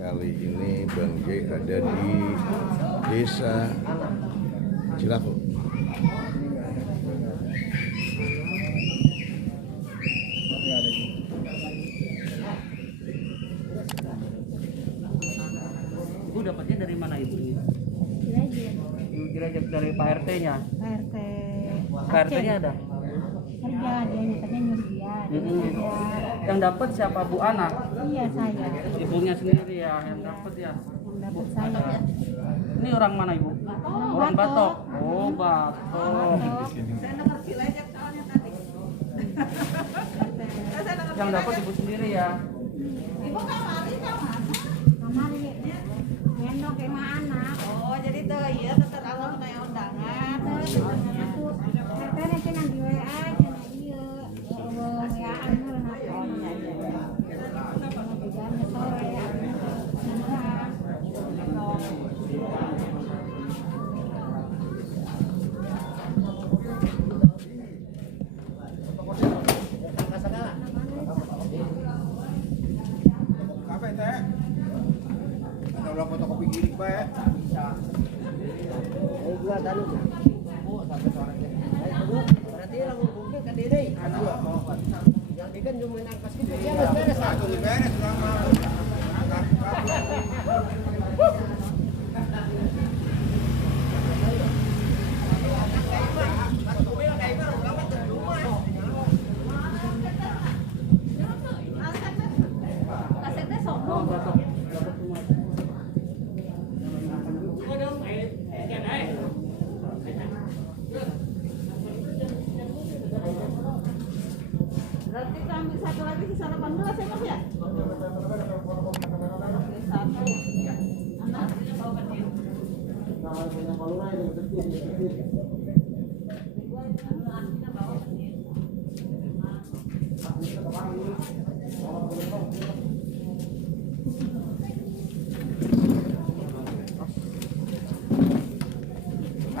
Kali ini Bang J ada di Desa Cilaku. Ibu dapatnya dari mana ibu ini? Dirajak. Ibu dirajak dari Pak RT-nya. RT. Pak RT-nya ada. Kerja dia nyatanya nyurian. Yang dapat siapa Bu Ana? Iya saya. Ibunya sendiri ya yang dapat ya. Yang dapat saya. Ini orang mana ibu? Orang Batok. Oh Batok. Yang dapat ibu sendiri ya. Kamari ngendong ke mana? Oh, jadi tuh iya tetap Allah naik undangan. RT-nya cenah di WA cenah ieu. WA-an Apa teh? Ada ulang fotokopi girik bae. Bisa. Gua tadi. Oh, sampai sore. Berarti lagu bukti ke diri. Yang bikin jumlah angkas gitu. Ya beres. Satu beres lama. Oh Batok. Dapat semua. Berarti kita ambil satu lagi sisa 18 ya Mas ya? Satu.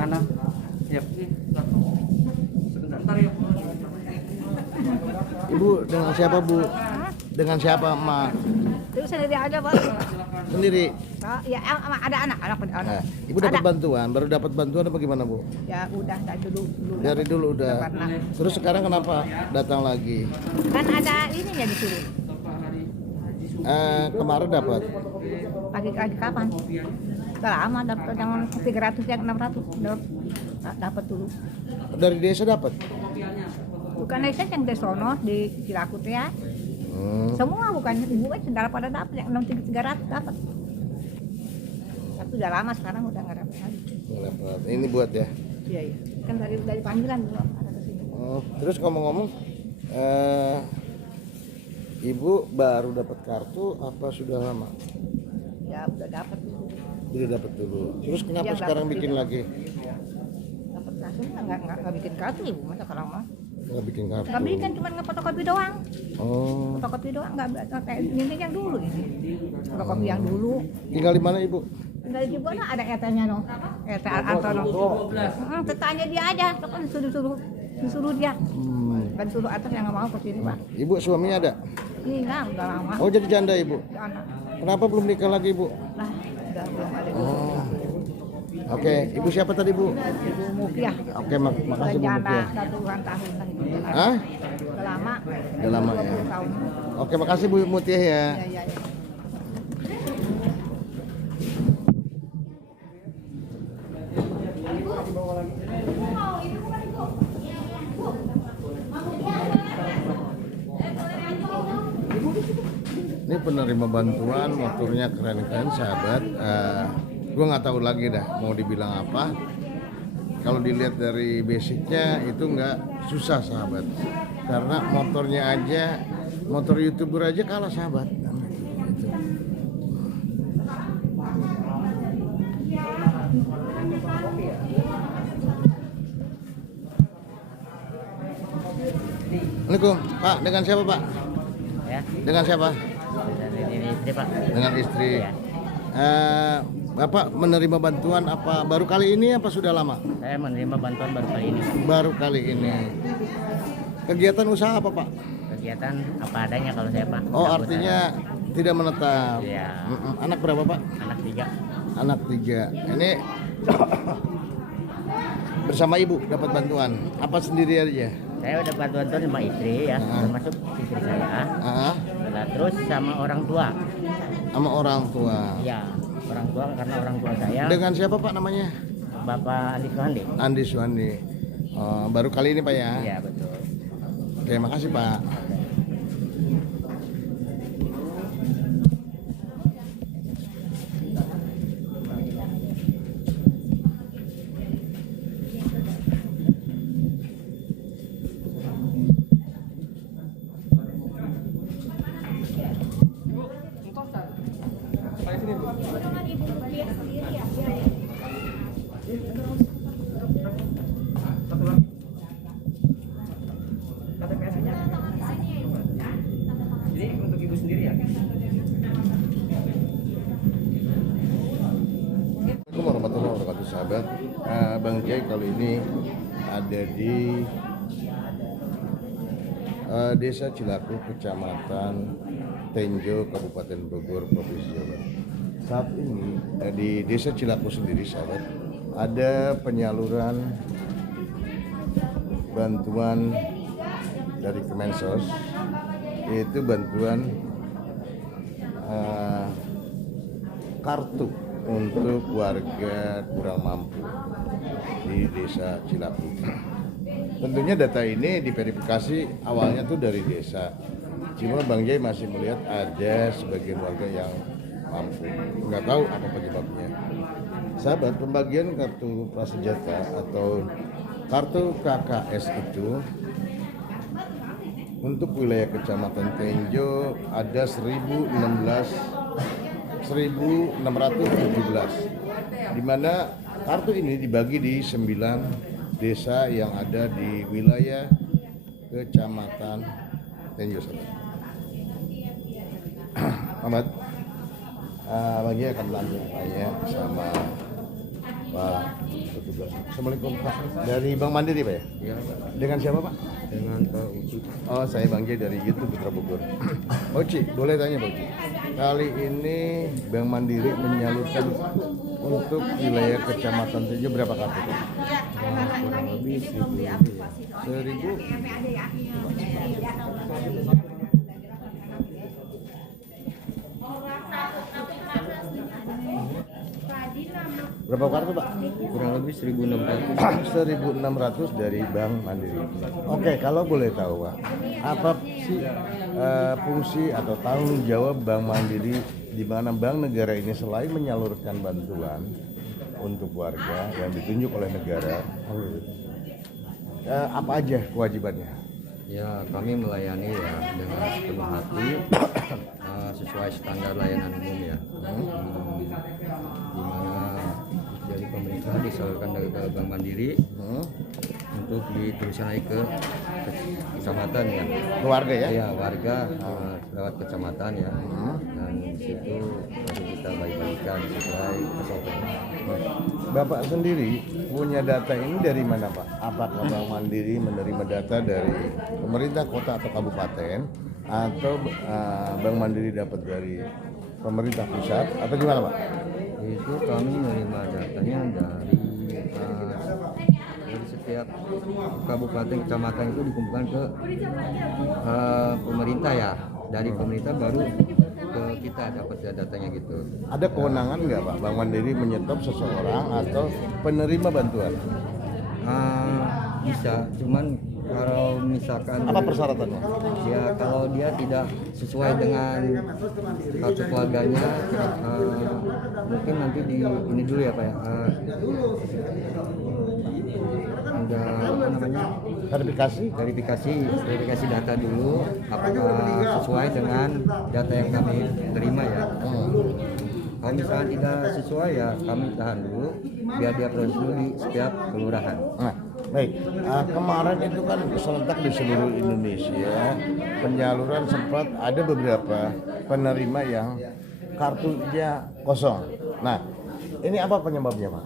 Anak Ana. Siap nih. Sebentar ya. Ibu dengan siapa Bu? Dengan siapa Emak? Itu sendiri aja, Pak. Sendiri. Ya, ada anak. Nah, Ibu dapat bantuan, baru dapat bantuan apa gimana Bu? Ya udah dulu. Dari dulu udah. Pernah. Terus sekarang kenapa datang lagi? Kan ada ininya disuruh. Kemarin dapat. Pagi kapan? Udah lama dapat yang 300 yang 600 dapat dulu. Dari desa dapat? Bukan desa yang di sono di Cilaku teh ya. Semua bukan ibu kan saudara pada dapat yang 300 dapat. Tapi udah lama sekarang udah nggak dapat lagi. Nggak dapat. Ini buat ya. Iya. Kan dari panggilan dulu ada ke sini. Terus ngomong-ngomong, Ibu baru dapat kartu apa sudah lama? Ya udah dapat dulu. Udah dapat dulu. Terus kenapa Yang sekarang dapat bikin tidak. lagi? Dapat kartu nggak bikin kartu ibu masa sekarang mah. Nggak bikin kartu. Nggak bikin cuma ngefotokopi doang. Oh. Fotokopi doang nggak kayak ini yang dulu ini. Fotokopi yang dulu. Tinggal di mana Ibu? Tinggal di Cibono ada RT-nya no. RT Antono. Tanya dia aja, kan disuruh dia. Kan suruh atas yang nggak mau ke sini Pak. Ibu suaminya ada? Ini nggak udah lama. Oh jadi janda Ibu? Udah anak. Kenapa belum nikah lagi Ibu? Lah udah belum ada. Oh. Oke, Ibu siapa tadi Bu? Ibu Mukiah. Oke, makasih Bu Janda Mutia. puluhan tahun lah itu. Hah? Udah lama. Udah lama ya. 20 tahun. Oke, makasih Bu Mutia ya. Ya. Ini penerima bantuan, motornya keren-keren sahabat. Gue nggak tahu lagi dah mau dibilang apa. Kalau dilihat dari basicnya itu nggak susah sahabat. Karena motornya aja, motor YouTuber aja kalah sahabat. Gitu. Assalamualaikum Pak, dengan siapa Pak? Ya, Dengan siapa? dari istri Pak. Dengan istri. Ya. Bapak menerima bantuan apa baru kali ini apa sudah lama? Saya menerima bantuan baru kali ini. Baru kali ini. Kegiatan usaha apa Pak? Kegiatan apa adanya kalau saya Pak. Oh Cabut artinya Tidak menetap. Iya. Anak berapa Pak? Anak 3. Anak 3. Ini bersama ibu dapat bantuan. Apa sendiri aja? Saya udah bantuan sama istri ya, termasuk istri saya. Ah, Nah, terus sama orang tua. sama orang tua. Ya, orang tua karena orang tua saya Dengan siapa Pak namanya? Bapak Andi Suhandi. Andi Suwandi. Baru kali ini Pak ya? Iya, betul. Oke, makasih Pak. Jadi untuk ibu sendiri ya? Assalamualaikum warahmatullahi wabarakatuh sahabat. Bang Jai kali ini ada di Desa Cilaku, Kecamatan Tenjo, Kabupaten Bogor, Provinsi Jawa Barat. Saat ini di Desa Cilaku sendiri sahabat, ada penyaluran bantuan dari Kemensos, yaitu bantuan kartu untuk warga kurang mampu di Desa Cilaku. Tentunya data ini diverifikasi awalnya tuh dari desa. Cuma Bang Jai masih melihat ada sebagian warga yang mampu. Nggak tahu apa penyebabnya. Sahabat, pembagian kartu prasejahtera atau kartu KKS itu untuk wilayah Kecamatan Tenjo ada 1.617, di mana kartu ini dibagi di 9 desa yang ada di wilayah Kecamatan Tenjo. Ahmad, bagi akan tanya sama Pak petugas. Assalamualaikum Pak. Dari Bank Mandiri Pak ya? Iya Pak. Dengan siapa Pak? Dengan Pak Uci. Oh, saya Bang Jai dari YouTube Putra Bogor. Uci, boleh tanya Pak Uci? Kali ini Bank Mandiri menyalurkan untuk wilayah Kecamatan Tenjo berapa kartu Pak? Kurang lebih 1.000. 1.000. Berapa kartu Pak? Kurang lebih 1.600. 1.600 dari Bank Mandiri. Oke, kalau boleh tahu Pak, apa sih fungsi atau tanggung jawab Bank Mandiri di mana bank negara ini selain menyalurkan bantuan untuk warga yang ditunjuk oleh negara, apa aja kewajibannya? Ya, kami melayani ya dengan sepenuh hati sesuai standar layanan umum ya. Di mana dari pemerintah disalurkan dari ke Bank Mandiri untuk diteruskan lagi ke kecamatan ya. Ke warga ya? Iya, warga lewat kecamatan ya. Dan di situ baru kita bagi-bagikan sesuai SOP. Bapak sendiri punya data ini dari mana Pak? Apakah Bank Mandiri menerima data dari pemerintah kota atau kabupaten, atau Bank Mandiri dapat dari pemerintah pusat, atau gimana Pak? Itu kami menerima datanya dari setiap kabupaten kecamatan itu dikumpulkan ke pemerintah ya. Dari pemerintah baru ke kita dapat datanya gitu. Ada kewenangan nggak Pak Bank Mandiri menyetop seseorang atau penerima bantuan? Bisa, cuman kalau misalkan Apa persyaratannya? ya kalau dia tidak sesuai dengan kartu keluarganya, mungkin nanti di ini dulu ya Pak ya. Ada apa namanya? Verifikasi data dulu apakah sesuai dengan data yang kami terima ya. Kalau misalnya tidak sesuai ya kami tahan dulu biar dia proses dulu di setiap kelurahan. Nah, baik. Kemarin itu kan serentak di seluruh Indonesia, penyaluran sempat ada beberapa penerima yang kartunya kosong. Nah, ini apa penyebabnya Pak?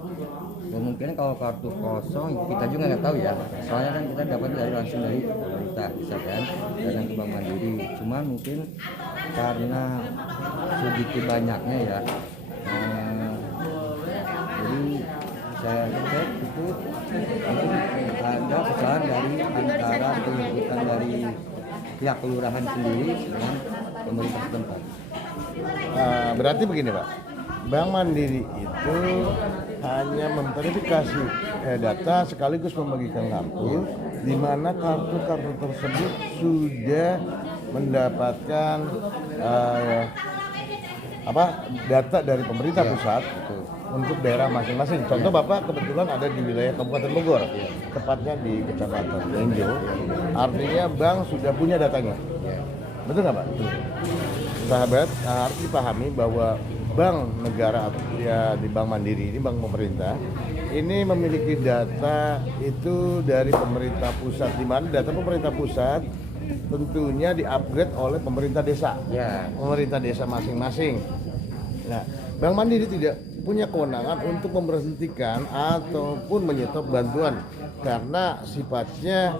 kemungkinan kalau kartu kosong kita juga nggak tahu ya, soalnya kan kita dapat langsung dari pemerintah bisa kan, dan ke Bank Mandiri. Cuman mungkin karena segitu banyaknya ya, jadi saya cek itu mungkin ada kesalahan dari antara penyebutan dari pihak kelurahan sendiri dengan pemerintah setempat. Berarti begini Pak, Bank Mandiri itu hanya memverifikasi data sekaligus membagikan kartu, di mana kartu-kartu tersebut sudah mendapatkan data dari pemerintah pusat untuk daerah masing-masing. Contoh Bapak kebetulan ada di wilayah Kabupaten Bogor, tepatnya di Kecamatan Tenjo. Artinya bank sudah punya datanya. Betul nggak Pak? Sahabat, harus dipahami bahwa bank negara ya di Bank Mandiri ini bank pemerintah ini memiliki data itu dari pemerintah pusat, di mana data pemerintah pusat tentunya di-upgrade oleh pemerintah desa, pemerintah desa masing-masing. Nah, Bank Mandiri tidak punya kewenangan untuk memberhentikan ataupun menyetop bantuan karena sifatnya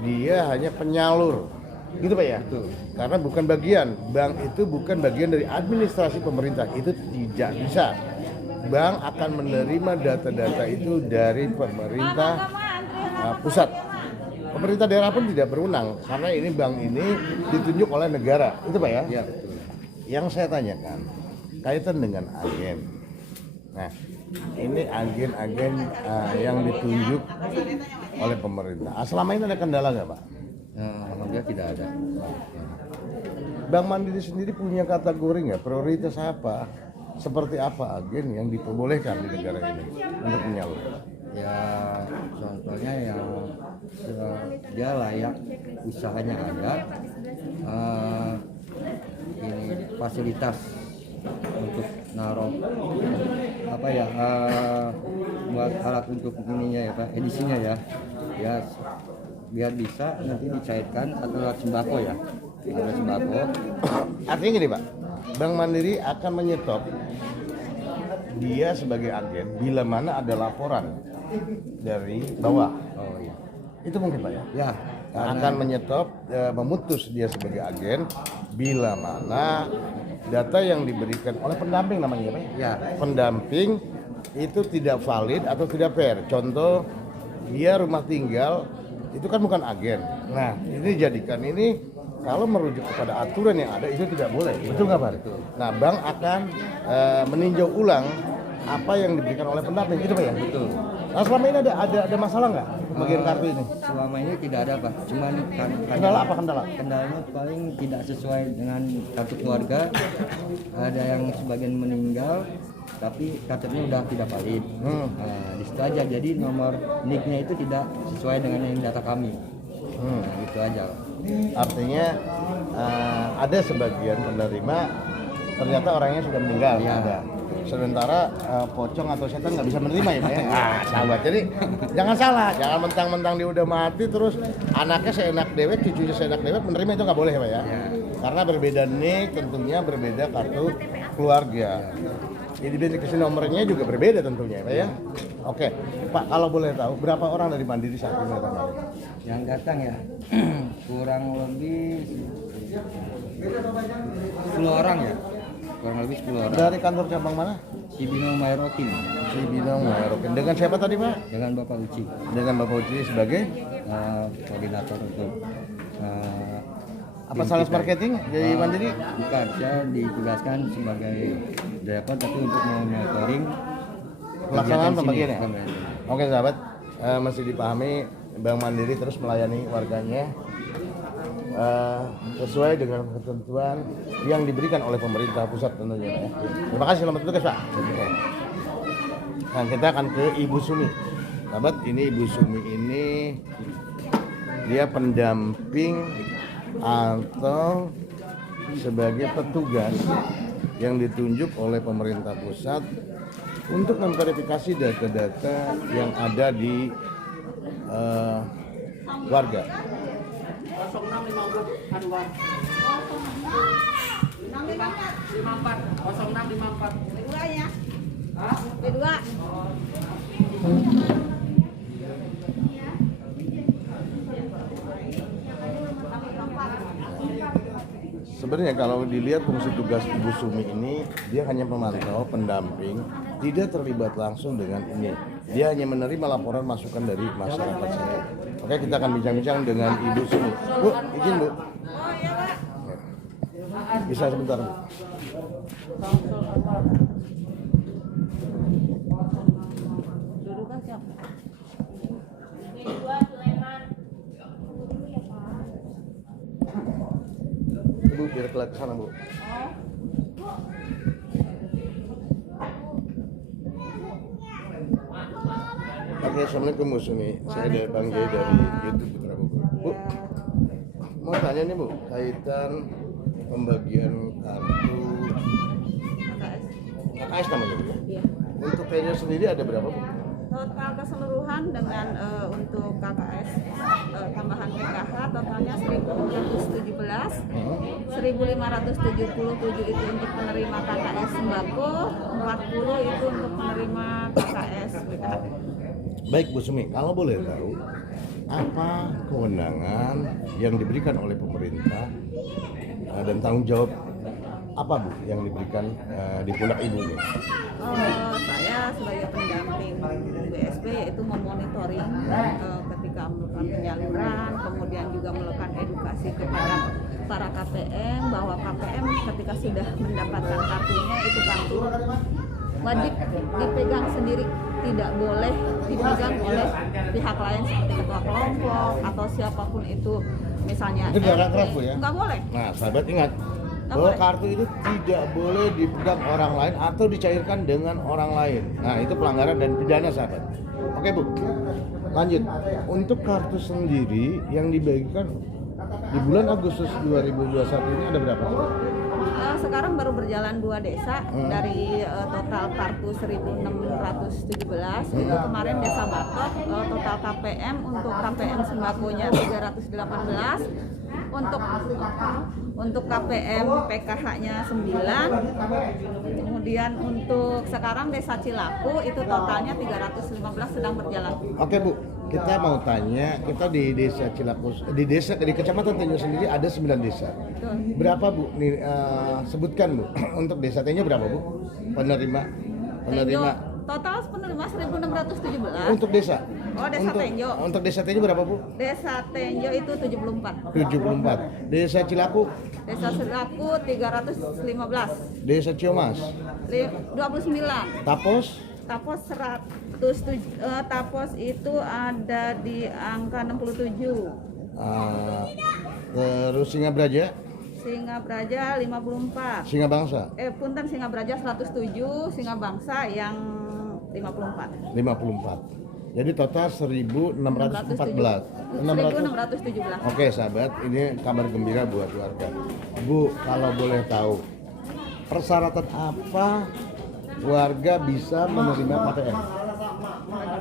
dia hanya penyalur. Gitu Pak ya? Betul. Karena bukan bagian, bank itu bukan bagian dari administrasi pemerintah, itu tidak bisa. Bank akan menerima data-data itu dari pemerintah pusat. Pemerintah daerah pun tidak berwenang karena ini bank ini ditunjuk oleh negara, itu Pak ya? Iya, betul. Yang saya tanyakan kaitan dengan agen. Nah, ini agen-agen yang ditunjuk oleh pemerintah. Selama ini ada kendala nggak Pak? Alhamdulillah tidak ada. Bank Mandiri sendiri punya kategori nggak? Prioritas apa? Seperti apa agen yang diperbolehkan di negara ini untuk menyalur? Ya contohnya yang dia layak usahanya ada, ini fasilitas untuk naruh buat alat untuk ininya ya Pak, edisinya ya biar bisa nanti dicairkan atau lewat sembako ya, lewat sembako. Artinya gini Pak, Bank Mandiri akan menyetop dia sebagai agen bila mana ada laporan dari bawah. Oh iya. Itu mungkin Pak ya? Ya. Akan menyetop, memutus dia sebagai agen bila mana data yang diberikan oleh pendamping namanya Pak ya? Pendamping itu tidak valid atau tidak fair. Contoh dia rumah tinggal itu kan bukan agen. Nah ini jadikan ini kalau merujuk kepada aturan yang ada itu tidak boleh. Betul nggak Pak? Betul. Nah bank akan meninjau ulang apa yang diberikan oleh pendamping itu Pak ya? Betul. Nah selama ini ada masalah nggak bagian kartu ini? Selama ini tidak ada Pak. Cuman kendala apa kendala? Kendalanya paling tidak sesuai dengan kartu keluarga. Ada yang sebagian meninggal tapi KTP-nya udah tidak valid. Nah, di situ aja. Jadi nomor NIK-nya itu tidak sesuai dengan yang data kami. Nah, gitu aja. Artinya ada sebagian penerima ternyata orangnya sudah meninggal. Ya. Ada. Sementara pocong atau setan nggak bisa menerima ya Pak ya? Sahabat. Jadi jangan salah, jangan mentang-mentang dia udah mati terus anaknya seenak dewek, cucunya seenak dewek menerima, itu nggak boleh ya Pak ya? Karena berbeda NIK, tentunya berbeda kartu keluarga. Identifikasi nomornya juga berbeda tentunya Pak ya? Oke, Pak kalau boleh tahu berapa orang dari Mandiri saat ini datang? Yang datang ya kurang lebih 10 orang ya. Kurang lebih 10 orang. Dari kantor cabang mana? Cibinong Mayoroti. Cibinong Mayoroti. Dengan siapa tadi Pak? Dengan Bapak Uci. Dengan Bapak Uci sebagai koordinator untuk apa sales marketing dari Mandiri? Bukan, saya ditugaskan sebagai driver tapi untuk monitoring pelaksanaan pembagiannya. Oke sahabat, mesti dipahami Bank Mandiri terus melayani warganya sesuai dengan ketentuan yang diberikan oleh pemerintah pusat tentunya ya. Terima kasih, selamat bertugas Pak. Nah kita akan ke Ibu Sumi. Sahabat, ini Ibu Sumi ini dia pendamping atau sebagai petugas yang ditunjuk oleh pemerintah pusat untuk memverifikasi data-data yang ada di warga. 0654 0654 Kedua ya. Hah? Kedua. sebenarnya kalau dilihat fungsi tugas Ibu Sumi ini, dia hanya pemantau, pendamping, tidak terlibat langsung dengan ini. Dia hanya menerima laporan masukan dari masyarakat saja. Oke, kita akan bincang-bincang dengan Ibu Sumi. Bu, izin Bu. Bisa sebentar Bu. Bu, biar ke sana Bu. Oke, assalamualaikum Bu Sumi. Saya dari Bang Jai dari YouTube Putra Bogor. Bu, mau tanya nih Bu, kaitan pembagian kartu KKS namanya Bu. Iya. Untuk kayaknya sendiri ada berapa Bu? Total keseluruhan dengan untuk KKS tambahan PKH totalnya 1.617, 1.577 itu untuk penerima KKS sembako, 40 itu untuk penerima KKS PKH. Baik Bu Sumi, kalau boleh tahu apa kewenangan yang diberikan oleh pemerintah dan tanggung jawab apa Bu yang diberikan di pundak Ibu ini? Saya sebagai pendamping BSP yaitu memonitoring ketika melakukan penyaluran, kemudian juga melakukan edukasi kepada para KPM bahwa KPM ketika sudah mendapatkan kartunya itu kartu wajib dipegang sendiri, tidak boleh dipegang oleh pihak lain seperti ketua kelompok atau siapapun itu, misalnya Itu paragraf Bu ya? nggak boleh. Nah, sahabat ingat bahwa boleh. kartu itu tidak boleh dipegang orang lain atau dicairkan dengan orang lain. Nah, itu pelanggaran dan pidana sahabat. Oke Bu, lanjut. Untuk kartu sendiri yang dibagikan di bulan Agustus 2021 ini ada berapa? Sekarang baru berjalan 2 desa dari total kartu 1.617 itu kemarin desa Batok, total KPM untuk KPM sembakonya 318, untuk KPM PKH-nya 9, kemudian untuk sekarang desa Cilaku itu totalnya 315 sedang berjalan. Oke Bu, kita mau tanya, kita di desa Cilaku, di Kecamatan Tenjo sendiri ada 9 desa. Betul. Berapa Bu? Nih, sebutkan Bu, untuk desa Tenjo berapa Bu? Penerima Tenjo, total penerima 1.617. untuk desa. Oh, desa Tenjo. Untuk desa Tenjo berapa Bu? Desa Tenjo itu 74. 74. Desa Cilaku, Desa Cilaku 315. desa Ciomas, 29. Tapos, Tapos 107, Tapos itu ada di angka 67. terus Singabraja, Singabraja 54. Singabangsa Punten Singabraja 107, Singabangsa yang 54. 54. Jadi total 1.614. 1.617. Oke sahabat, ini kabar gembira buat warga. Bu, kalau boleh tahu persyaratan apa warga bisa menerima KPM?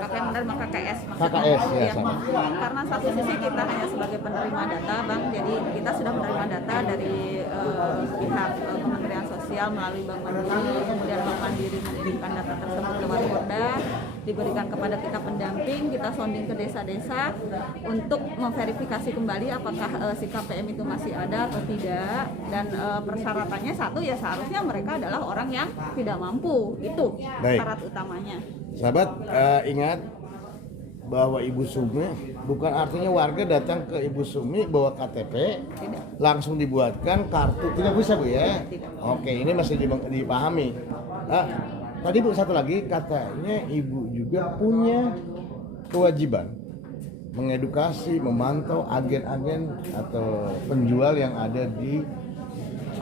KPM menerima KKS. KKS ya Iya. sama. Karena satu sisi kita hanya sebagai penerima data, Bang. Jadi kita sudah menerima data dari pihak Kementerian Sosial melalui Bank Mandiri, kemudian Bank Mandiri mengirimkan data tersebut lewat Porda, diberikan kepada kita pendamping, kita sounding ke desa-desa untuk memverifikasi kembali apakah si KPM itu masih ada atau tidak, dan persyaratannya satu ya seharusnya mereka adalah orang yang tidak mampu, itu Baik. syarat utamanya. Sahabat, ingat bahwa Ibu Sumi bukan artinya warga datang ke Ibu Sumi bawa KTP langsung dibuatkan kartu, tidak bisa Bu ya? Oke, ini masih dipahami. Tadi Bu satu lagi katanya Ibu juga punya kewajiban mengedukasi, memantau agen-agen atau penjual yang ada di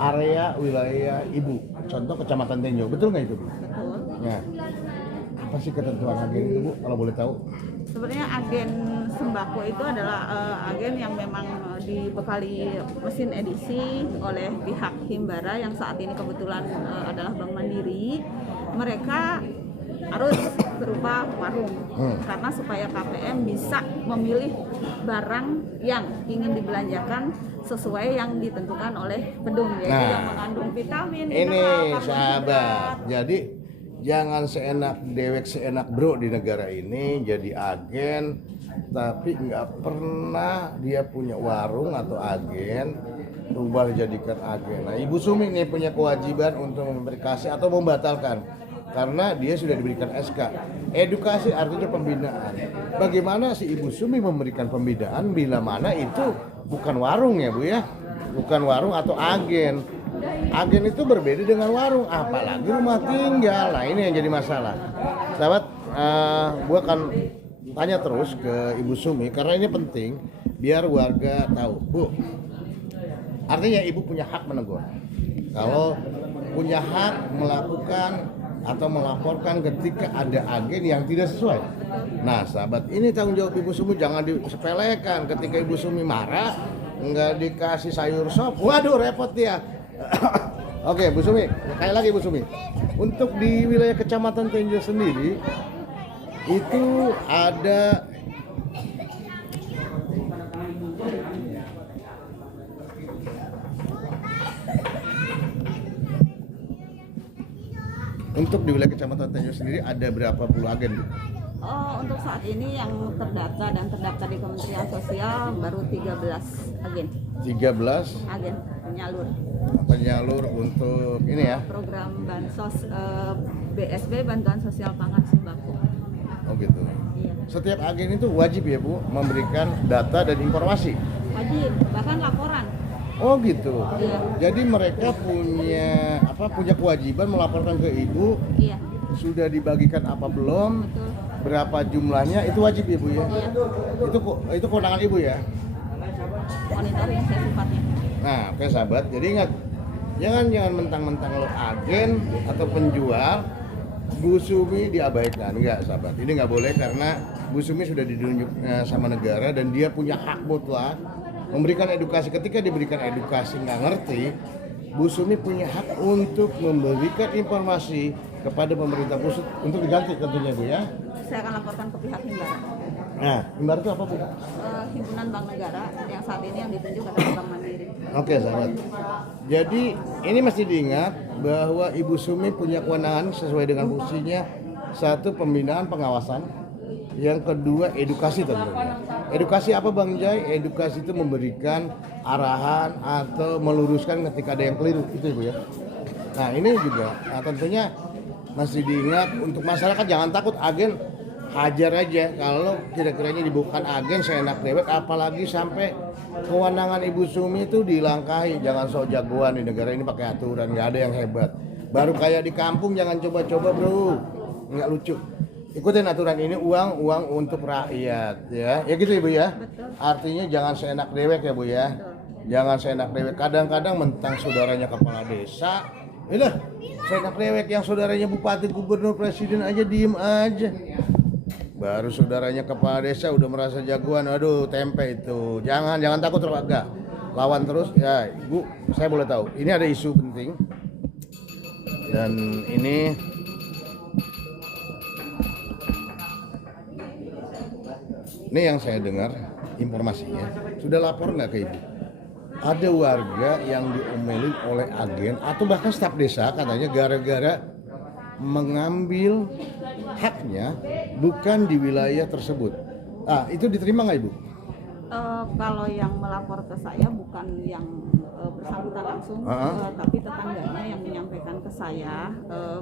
area wilayah Ibu, contoh Kecamatan Tenjo, betul nggak itu Bu? Betul. Nah, apa sih ketentuan agen itu Bu kalau boleh tahu? Sebenarnya agen sembako itu adalah agen yang memang dibekali mesin edisi oleh pihak Himbara yang saat ini kebetulan adalah Bank Mandiri. Mereka harus berupa warung karena supaya KPM bisa memilih barang yang ingin dibelanjakan sesuai yang ditentukan oleh pedung, yaitu yang mengandung vitamin, ini mineral, sahabat, karbohidrat. jadi jangan seenak dewek seenak bro di negara ini jadi agen tapi nggak pernah dia punya warung atau agen berubah dijadikan agen. Nah, Ibu Sumi ini punya kewajiban untuk memverifikasi atau membatalkan karena dia sudah diberikan SK. Edukasi artinya pembinaan. Bagaimana si Ibu Sumi memberikan pembinaan bila mana itu bukan warung ya Bu ya? Bukan warung atau agen. Agen itu berbeda dengan warung, apalagi rumah tinggal. Nah ini yang jadi masalah. Sahabat, gua akan tanya terus ke Ibu Sumi karena ini penting biar warga tahu. Bu, artinya Ibu punya hak menegur. Kalau punya hak melakukan atau melaporkan ketika ada agen yang tidak sesuai. Nah sahabat, ini tanggung jawab Ibu Sumi, jangan disepelekan. Ketika Ibu Sumi marah nggak dikasih sayur sop, waduh repot dia. Oke Bu Sumi, kayak lagi Bu Sumi. Untuk di wilayah Kecamatan Tenjo sendiri itu ada untuk di wilayah Kecamatan Tenjo sendiri ada berapa puluh agen Bu? Untuk saat ini yang terdata dan terdaftar di Kementerian Sosial baru 13 agen. 13 Agen penyalur untuk ini ya. Program bansos BSB, bantuan sosial pangan sembako. Oh gitu. Iya. Setiap agen itu wajib ya Bu memberikan data dan informasi. Wajib, bahkan laporan. Oh gitu. Iya. Jadi mereka punya kewajiban melaporkan ke Ibu. Iya. Sudah dibagikan apa belum? Betul. Berapa jumlahnya itu wajib ya Bu ya? Iya. Itu kewenangan Ibu ya. Monitoring saya sifatnya. Nah, oke sahabat. Jadi ingat, jangan mentang-mentang lo agen atau penjual, Bu Sumi diabaikan. Enggak sahabat, ini nggak boleh karena Bu Sumi sudah ditunjuk sama negara dan dia punya hak mutlak memberikan edukasi. Ketika diberikan edukasi nggak ngerti, Bu Sumi punya hak untuk memberikan informasi kepada pemerintah pusat untuk diganti tentunya Bu ya. Saya akan laporkan ke pihak Himbara. Nah, Himbara itu apa Bu? Himpunan Bank Negara yang saat ini yang ditunjuk adalah Bank Mandiri. Oke sahabat. Jadi ini mesti diingat bahwa Ibu Sumi punya kewenangan sesuai dengan fungsinya. Satu, pembinaan pengawasan. Yang kedua, edukasi tentunya. Edukasi apa Bang Jai? Edukasi itu memberikan arahan atau meluruskan ketika ada yang keliru, itu Ibu ya. Nah ini juga tentunya mesti diingat untuk masyarakat, jangan takut agen, hajar aja. Kalau kira-kiranya dibukan agen seenak dewek, apalagi sampai kewenangan Ibu Sumi itu dilangkahi. Jangan sok jagoan di negara ini pakai aturan, nggak ada yang hebat. Baru kayak di kampung jangan coba-coba bro, nggak lucu. Ikutin aturan ini, uang untuk rakyat ya gitu Ibu ya. Betul. Artinya jangan seenak dewek ya Bu ya. Jangan seenak dewek. Kadang-kadang mentang saudaranya kepala desa, seenak dewek, yang saudaranya bupati, gubernur, presiden aja diem aja. Baru saudaranya kepala desa udah merasa jagoan, aduh tempe itu. Jangan takut terpaga. Lawan terus ya Ibu, saya boleh tahu. Ini ada isu penting. Dan ini yang saya dengar informasinya. Sudah lapor nggak ke Ibu? Ada warga yang diomelin oleh agen atau bahkan staf desa katanya gara-gara mengambil haknya bukan di wilayah tersebut. Itu diterima nggak Ibu? Kalau yang melapor ke saya bukan yang bersangkutan langsung, tapi tetangganya yang menyampaikan ke saya.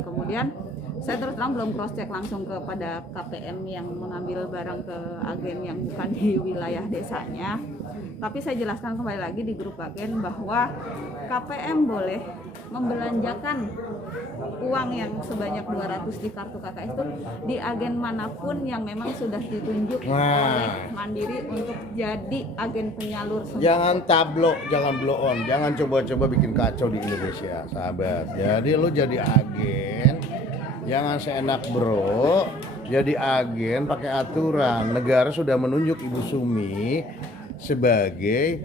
Kemudian saya terus terang belum cross check langsung kepada KPM yang mengambil barang ke agen yang bukan di wilayah desanya. Tapi saya jelaskan kembali lagi di grup agen bahwa KPM boleh membelanjakan uang yang sebanyak 200 di kartu KKS itu di agen manapun yang memang sudah ditunjuk oleh Mandiri untuk jadi agen penyalur sembako. Jangan tablo, jangan blow on, jangan coba-coba bikin kacau di Indonesia, sahabat. Jadi lu jadi agen, jangan seenak bro, jadi agen pakai aturan. Negara sudah menunjuk Ibu Sumi sebagai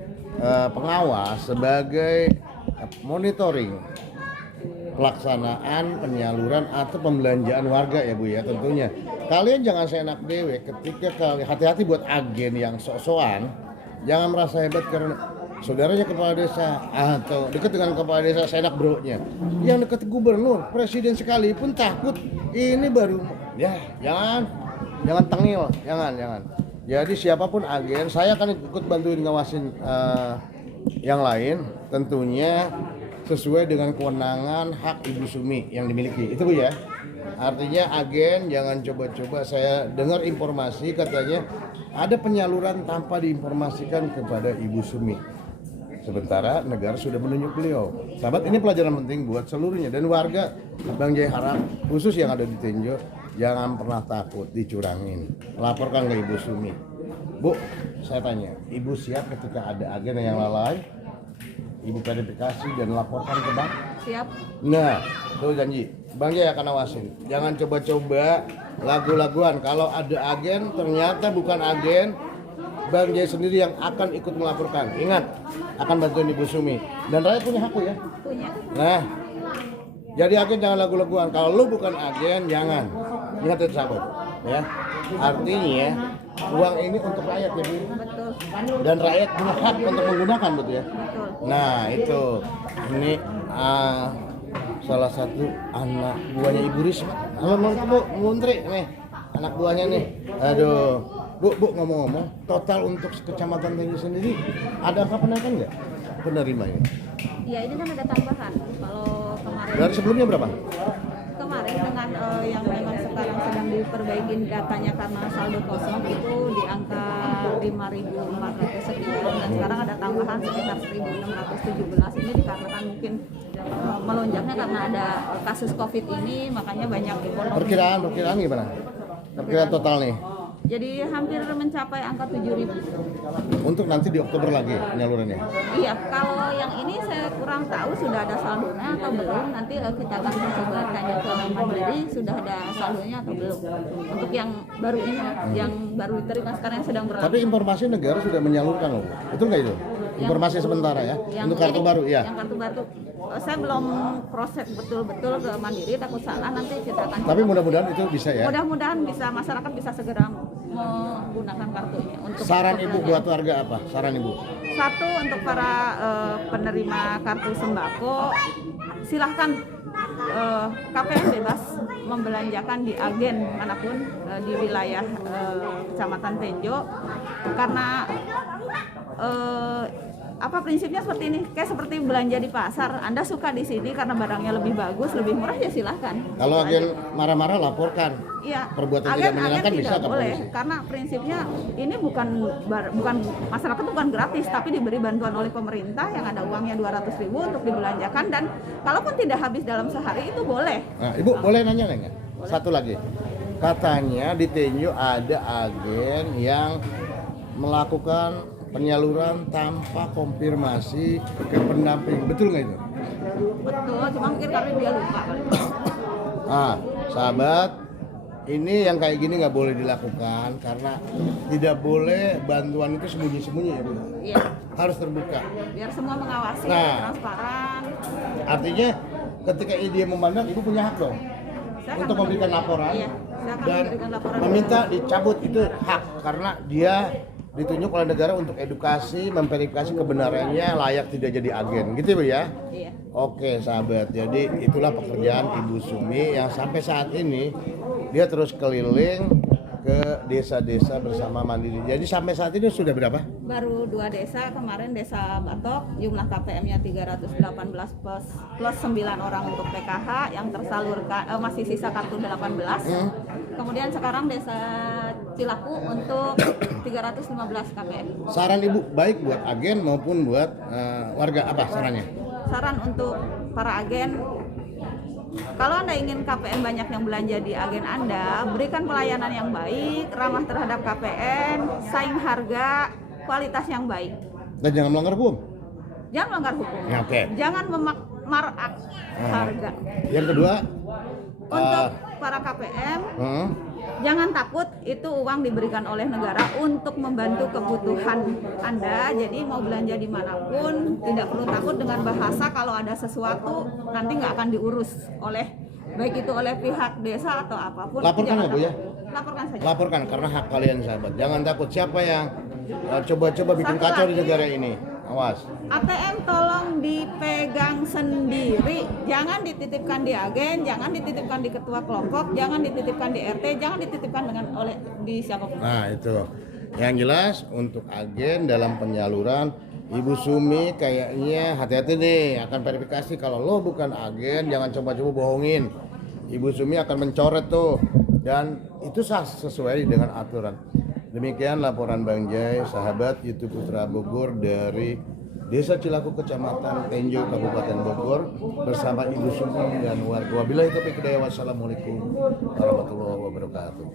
pengawas, sebagai monitoring pelaksanaan penyaluran atau pembelanjaan warga ya Bu ya. Tentunya kalian jangan seenak dewe ketika kalian, hati-hati buat agen yang sok-sokan. Jangan merasa hebat karena saudaranya kepala desa atau dekat dengan kepala desa, seenak bro-nya. Yang dekat gubernur, presiden sekalipun takut. Ini baru ya, jangan tengil, jangan. Jadi siapapun agen, saya akan ikut bantuin ngawasin yang lain, tentunya sesuai dengan kewenangan hak Ibu Sumi yang dimiliki. Itu Bu ya. Artinya agen jangan coba-coba, saya dengar informasi katanya ada penyaluran tanpa diinformasikan kepada Ibu Sumi. Sementara negara sudah menunjuk beliau. Sahabat, ini pelajaran penting buat seluruhnya dan warga Bang Jaya harap khusus yang ada di Tenjo jangan pernah takut dicurangin. Laporkan ke Ibu Sumi. Bu, saya tanya, Ibu siap ketika ada agen yang lalai? Ibu verifikasi dan laporkan ke bank? Siap. Nah, itu janji. Bang Jaya akan awasin. Jangan coba-coba lagu-laguan. Kalau ada agen ternyata bukan agen, Bang Jaya sendiri yang akan ikut melaporkan. Ingat, akan bantuin Ibu Sumi. Dan rakyat punya hak ya? Punya. Nah, jadi agen jangan lagu-laguan. Kalau lu bukan agen, jangan. Ingat itu sahabat. Ya, artinya uang ini untuk rakyat ya Bu. Betul. Dan rakyat punya hak untuk menggunakan betul ya. Betul. Nah itu, ini salah satu anak buahnya Ibu Risma. Halo Bu, Menteri nih, anak buahnya nih. Aduh, Bu ngomong-ngomong, total untuk kecamatan Tenjo sendiri ada angka penaikan nggak penerimanya? Ya ini kan ada tambahan. Kalau kemarin Dari sebelumnya berapa? kemarin dengan yang memang sekarang sedang diperbaiki datanya karena saldo kosong itu di angka 5.400 sekian dan sekarang ada tambahan sekitar 1.617. Ini dikarenakan mungkin melonjaknya karena ada kasus COVID ini, makanya banyak ekonomi. Perkiraan gimana? Perkiraan total nih. Jadi hampir mencapai angka 7.000. Untuk nanti di Oktober lagi penyalurannya. Iya, kalau yang ini saya kurang tahu sudah ada saldonya atau belum. Nanti kita akan coba tanya ke Mandiri sudah ada saldonya atau belum. Untuk yang baru ini, yang baru diterima sekarang yang sedang berlaku. Tapi informasi negara sudah menyalurkan loh, Bu. Betul nggak itu? Informasi sementara ya, untuk kartu ini, baru ya. Yang kartu baru, saya belum proses betul-betul ke Mandiri, takut salah nanti kita akan. Tapi mudah-mudahan itu bisa ya. Mudah-mudahan bisa masyarakat bisa segera menggunakan kartunya. Untuk Saran Ibu pekerjaan. buat warga apa? Saran Ibu? Satu, untuk para penerima kartu sembako, silahkan KPM bebas membelanjakan di agen manapun di wilayah Kecamatan Tenjo, karena prinsipnya seperti ini, kayak seperti belanja di pasar. Anda suka di sini karena barangnya lebih bagus, lebih murah, ya silahkan. Kalau agen marah-marah laporkan. Iya. Perbuatan tidak menyenangkan bisa tidak ke boleh, polisi. karena prinsipnya ini bukan masyarakat bukan gratis, tapi diberi bantuan oleh pemerintah yang ada uangnya 200.000 untuk dibelanjakan, dan kalaupun tidak habis dalam sehari itu boleh. Nah, Ibu boleh nanya nggak? Satu lagi. Katanya di Tenjo ada agen yang melakukan penyaluran tanpa konfirmasi ke pendamping. Betul nggak itu? Betul, cuma mungkin karena dia lupa kali. Ah, sahabat, ini yang kayak gini nggak boleh dilakukan karena tidak boleh bantuan itu sembunyi-sembunyi ya Bu. Iya, Harus terbuka. biar semua mengawasi, Nah. transparan. Artinya ketika dia memandang, Ibu punya hak dong Saya akan untuk memberikan laporan Iya, saya akan dan memberikan laporan. meminta dicabut, itu hak karena dia ditunjuk oleh negara untuk edukasi, memverifikasi kebenarannya layak tidak jadi agen, gitu Bu ya. Iya. Oke sahabat, jadi itulah pekerjaan Ibu Sumi yang sampai saat ini dia terus keliling ke desa-desa bersama Mandiri. Jadi sampai saat ini sudah berapa? Baru 2 desa, kemarin desa Batok, jumlah KPM-nya 318 plus 9 orang untuk PKH yang tersalurkan, masih sisa kartu 18. Kemudian sekarang desa Cilaku untuk 315 KPM. Saran Ibu baik buat agen maupun buat warga, apa sarannya? Saran untuk para agen, kalau Anda ingin KPM banyak yang belanja di agen Anda, berikan pelayanan yang baik, ramah terhadap KPM, saing harga, kualitas yang baik. Dan jangan melanggar hukum. Jangan melanggar hukum. Ya, oke. Jangan memarak harga. Yang kedua, Untuk para KPM, jangan takut, itu uang diberikan oleh negara untuk membantu kebutuhan Anda. Jadi mau belanja dimanapun, tidak perlu takut dengan bahasa kalau ada sesuatu nanti nggak akan diurus oleh, baik itu oleh pihak desa atau apapun. Laporkan Jangan ya, Bu ya? takut. Laporkan saja. laporkan karena hak kalian sahabat. Jangan takut siapa yang coba-coba bikin Satu kacau di lagi. negara ini. Awas. ATM tolong dipegang sendiri, jangan dititipkan di agen, jangan dititipkan di ketua kelompok, jangan dititipkan di RT, jangan dititipkan di siapapun. Nah itu. Yang jelas untuk agen dalam penyaluran, Ibu Sumi kayaknya hati-hati nih akan verifikasi. Kalau lo bukan agen, jangan coba-coba bohongin. Ibu Sumi akan mencoret tuh, dan itu sesuai dengan aturan. Demikian laporan Bang Jai, sahabat YouTube Putra Bogor dari Desa Cilaku, Kecamatan Tenjo, Kabupaten Bogor, bersama Ibu Sumi dan warga. Wabillahi taufiq hidayah. Wassalamualaikum warahmatullahi wabarakatuh.